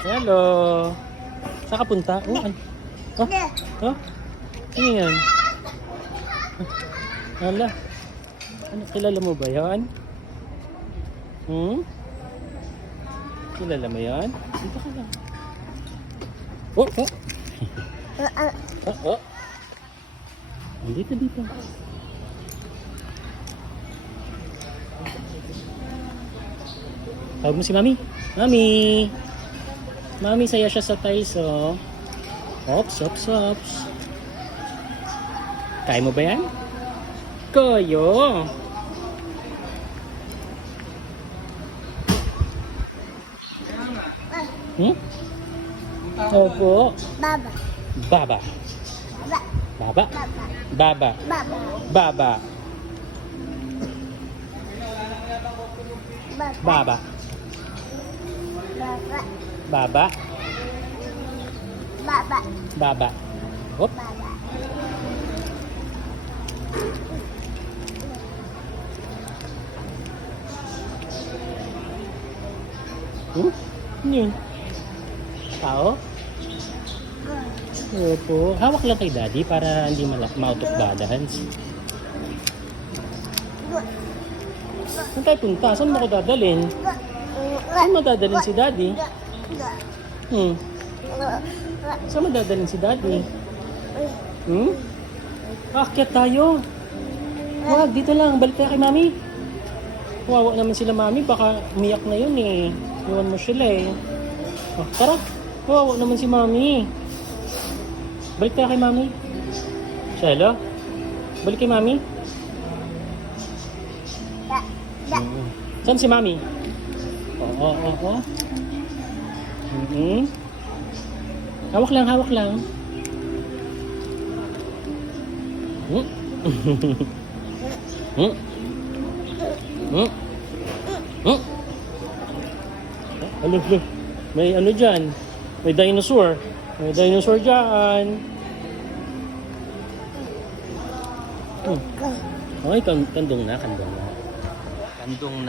Hello. Saan ka punta? Oh, oh, oh. Ano yan? Hala. Ano, kilala mo ba yan? Kilala mo yan? Dito ka lang. Oh, oh. Oh, oh. Dito, dito. Tawag mo si Mami. Mami! Mami, saya siya sa tiles, oh. Ops, ops, ops. Kaya mo ba yan? Koyo! Opo. Baba. Baba. Baba. Baba. Baba. Baba. Baba. Baba. Hop. Ano yun? Tao? Opo. Hawak lang kay Daddy para hindi ma-out of balance. Saan tayo punta? Saan mo ko dadalhin? Saan mo dadalhin si Daddy? Saan mo dadalhin si Daddy? Aakyat tayo. Wag, dito lang. Balik tayo kay Mami. Kawawa naman sila Mami. Baka umiyak na yun eh. Iwan mo sila eh. Oh, tara. Kawawa naman si Mami. Balik tayo kay Mami. Shelo? Balik kay Mami? Saan si Mami? Oo, oo, oo. Hawak lang, hawak lang. Ano, may ano dyan? May dinosaur. May dinosaur dyan. Okay, kandong na, kandong na. Kandong na.